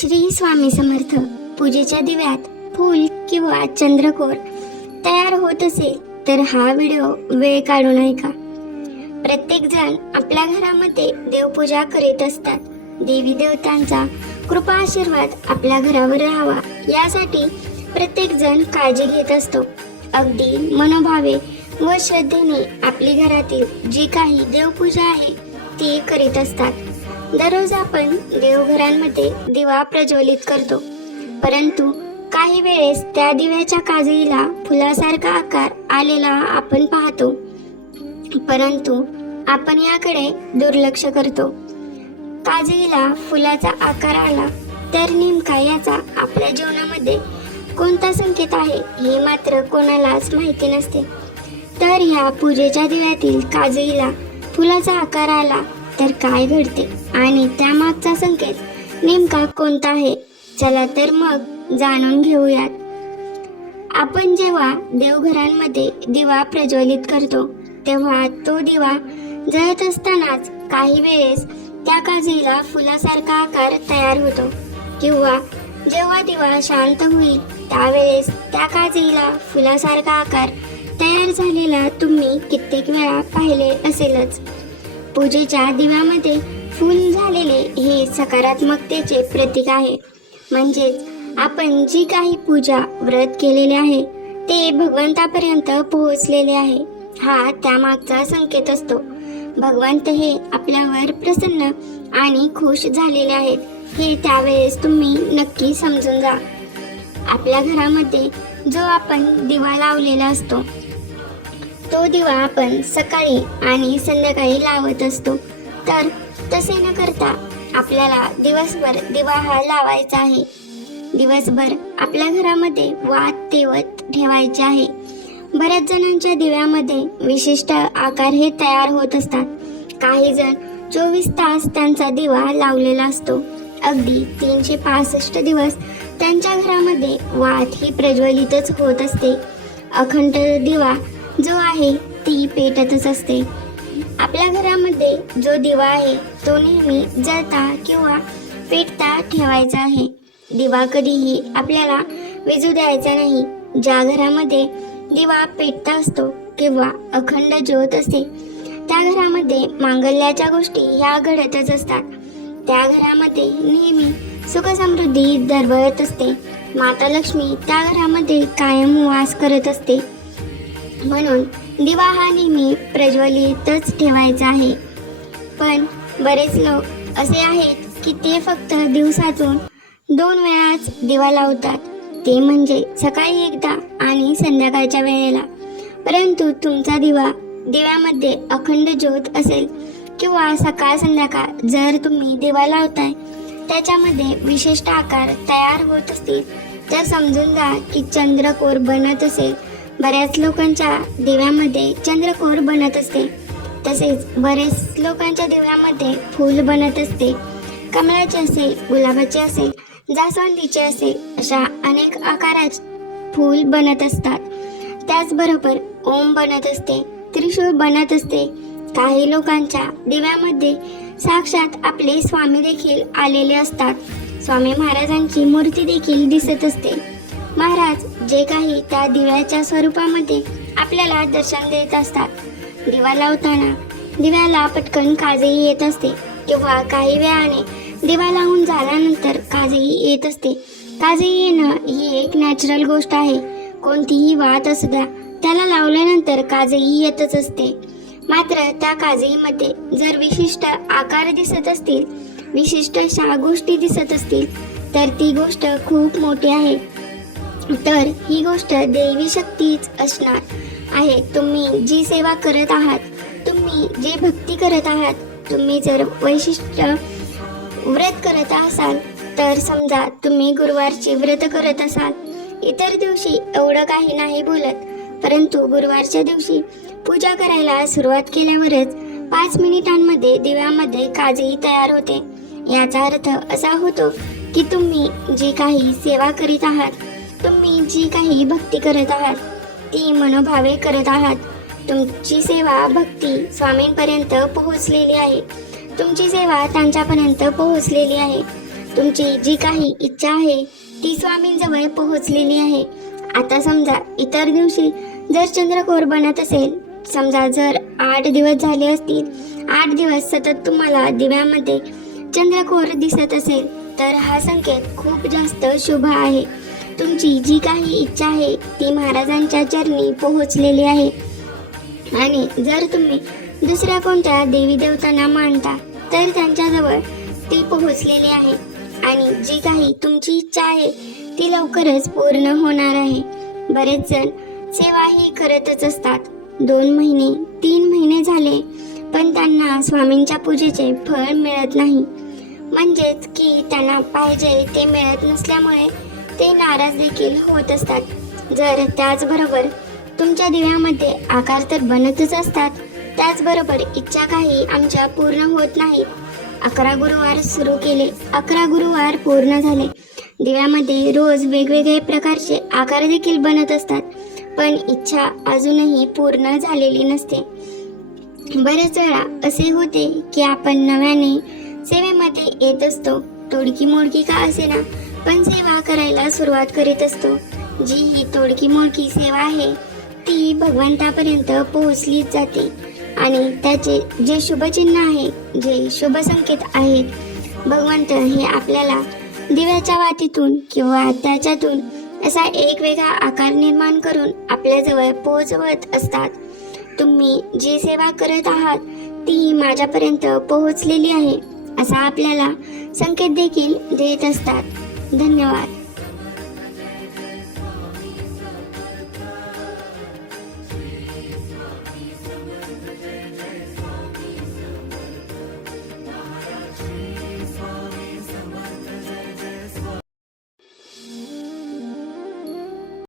श्री स्वामी समर्थ. पूजेच्या दिव्यात फूल किंवा चंद्रकोर तयार होत असेल तर हा व्हिडिओ वेळ काढून ऐका प्रत्येक जण आपल्या घरामध्ये देवपूजा करीत असतात. देवी देवतांचा कृपा आशीर्वाद आपल्या घरावर राहावा यासाठी प्रत्येक जण काळजी घेत असतो. अगदी मनोभावे व श्रद्धेने आपली घरातील जी काही देवपूजा आहे ती करीत असतात. दररोज आपण देवघरांमध्ये दिवा प्रज्वलित करतो. परंतु काही वेळेस त्या दिव्याच्या काजळीला फुलासारखा आकार आलेला आपण पाहतो. परंतु आपण याकडे दुर्लक्ष करतो. काजळीला फुलाचा आकार आला तर नेमका याचा आपल्या जीवनामध्ये कोणता संकेत आहे हे मात्र कोणालाच माहिती नसते. तर ह्या पूजेच्या दिव्यातील काजळीला फुलाचा आकार आला तर काय घडते? आणि त्यामागचा संकेत नेमका कोणता आहे? चला तर मग जाणून घेऊयात. आपण जेव्हा देवघरांमध्ये दिवा प्रज्वलित करतो तेव्हा तो दिवा जळत असतानाच काही वेळेस त्या काजीला फुलासारखा आकार तयार होतो. किंवा जेव्हा दिवा शांत होईल त्यावेळेस त्या काजीला फुलासारखा आकार तयार झालेला तुम्ही कित्येक वेळा पाहिले असेलच. पूजेच्या दिव्यामध्ये फूल झालेले हे सकारात्मकतेचे प्रतीक आहे. म्हणजेच आपण जी काही पूजा व्रत केलेले आहे ते भगवंतापर्यंत पोहोचलेले आहे हा त्यामागचा संकेत असतो. भगवंत हे आपल्यावर प्रसन्न आणि खुश झालेले आहेत हे त्यावेळेस तुम्ही नक्की समजून जा. आपल्या घरामध्ये जो आपण दिवा लावलेला असतो तो दिवा आपण सकाळी आणि संध्याकाळी लावत असतो. तर तसे न करता आपल्याला दिवसभर दिवा हा लावायचा आहे. दिवसभर आपल्या घरामध्ये वात तेवत ठेवायचे आहे. बऱ्याच जणांच्या दिव्यामध्ये विशिष्ट आकार हे तयार होत असतात. काही जण चोवीस तास त्यांचा दिवा लावलेला असतो. अगदी तीनशे पासष्ट दिवस त्यांच्या घरामध्ये वात ही प्रज्वलितच होत असते. अखंड दिवा जो आहे ती पेटतच असते. आपल्या घरामध्ये जो दिवा आहे तो नेहमी जळता किंवा पेटता ठेवायचा आहे. दिवा कधीही आपल्याला विजू द्यायचा नाही. ज्या घरामध्ये दिवा पेटता असतो किंवा अखंड ज्योत असते त्या घरामध्ये मांगल्याच्या गोष्टी ह्या घडतच असतात. त्या घरामध्ये नेहमी सुखसमृद्धी दरवळत असते. माता लक्ष्मी त्या घरामध्ये कायम वास करत असते. म्हणून दिवा हा नेहमी प्रज्वलितच ठेवायचा आहे. पण बरेच लोक असे आहेत की ते फक्त दिवसातून दोन वेळाच दिवा लावतात. ते म्हणजे सकाळी एकदा आणि संध्याकाळच्या वेळेला. परंतु तुमचा दिवा दिव्यामध्ये अखंड ज्योत असेल किंवा सकाळ संध्याकाळ जर तुम्ही दिवा लावताय त्याच्यामध्ये विशिष्ट आकार तयार होत असतील तर समजून जा की चंद्रकोर बनत असेल. बऱ्याच लोकांच्या दिव्यामध्ये चंद्रकोर बनत असते. तसेच बरेच लोकांच्या दिव्यामध्ये फूल बनत असते. कमळाचे असेल गुलाबाचे असेल जास्वंदीचे असेल अशा अनेक आकाराचे फूल बनत असतात. त्याचबरोबर ओम बनत असते त्रिशूळ बनत असते. काही लोकांच्या दिव्यामध्ये साक्षात आपले स्वामी देखील आलेले असतात. स्वामी महाराजांची मूर्ती देखील दिसत असते. महाराज जे काही त्या दिव्याच्या स्वरूपामध्ये आपल्याला दर्शन देत असतात. दिवा लावताना दिव्याला पटकन काजही येत असते किंवा काही वेळाने दिवा लावून झाल्यानंतर काजही येत असते. काजही येणं ही एक नॅचरल गोष्ट आहे. कोणतीही वात असू द्या त्याला लावल्यानंतर काजही येतच असते. मात्र त्या काजळीमध्ये जर विशिष्ट आकार दिसत असतील विशिष्ट शा गोष्टी दिसत असतील तर ती गोष्ट खूप मोठी आहे. तर ही गोष्ट देवी शक्तीच असणार आहे. तुम्ही जी सेवा करत आहात तुम्ही जी भक्ती करत आहात तुम्ही जर वैशिष्ट्य व्रत करत असाल तर समजा तुम्ही गुरुवारचे व्रत करत असाल इतर दिवशी एवढं काही नाही बोलत. परंतु गुरुवारच्या दिवशी पूजा करायला सुरुवात केल्यावरच पाच मिनिटांमध्ये दिव्यामध्ये काजही तयार होते. याचा अर्थ असा होतो की तुम्ही जी काही सेवा करीत आहात तुम्ही जी काही भक्ती करत आहात ती मनोभावे करत आहात. तुमची सेवा भक्ती स्वामींपर्यंत पोहोचलेली आहे. तुमची सेवा त्यांच्यापर्यंत पोहोचलेली आहे. तुमची जी काही इच्छा आहे ती स्वामींजवळ पोहोचलेली आहे. आता समजा इतर दिवशी जर चंद्रकोर बनत असेल समजा जर आठ दिवस झाले असतील आठ दिवस सतत तुम्हाला दिव्यामध्ये चंद्रकोर दिसत असेल तर हा संकेत खूप जास्त शुभ आहे. तुमची जी काही इच्छा आहे ती महाराजांच्या चरणी पोहोचलेली आहे. आणि जर तुम्ही दुसऱ्या कोणत्या देवी देवतांना मानता तर त्यांच्याजवळ ती पोहोचलेली आहे. आणि जी काही तुमची इच्छा आहे ती लवकरच पूर्ण होणार आहे. बरेच जण सेवाही करतच असतात. दोन महिने तीन महिने झाले पण त्यांना स्वामींच्या पूजेचे फळ मिळत नाही. म्हणजेच की त्यांना पाहिजे ते मिळत नसल्यामुळे ते नाराज देखील होत असतात. जर त्याचबरोबर तुमच्या दिव्यामध्ये आकार तर बनतच असतात. त्याचबरोबर इच्छा काही आमच्या पूर्ण होत नाहीत अकरा गुरुवार सुरू केले. अकरा गुरुवार पूर्ण झाले. दिव्यामध्ये रोज वेगवेगळे प्रकारचे आकार देखील बनत असतात. पण इच्छा अजूनही पूर्ण झालेली नसते. बरेच वेळा असे होते की आपण नव्याने सेवेमध्ये येत असतो. तोडकी मोडकी का असेना? आपण सेवा करायला सुरुवात करीत असतो. जी ही तोडकी मोडकी सेवा आहे ती भगवंतापर्यंत पोहोचलीच जाते. आणि त्याचे जे शुभचिन्ह आहे जे शुभ संकेत आहेत भगवंत हे आपल्याला दिव्याच्या वातीतून किंवा त्याच्यातून असा एक वेगळा आकार निर्माण करून आपल्याजवळ पोहोचवत असतात. तुम्ही जी सेवा करत आहात ती माझ्यापर्यंत पोहोचलेली आहे असा आपल्याला संकेत देखील देत असतात. धन्यवाद.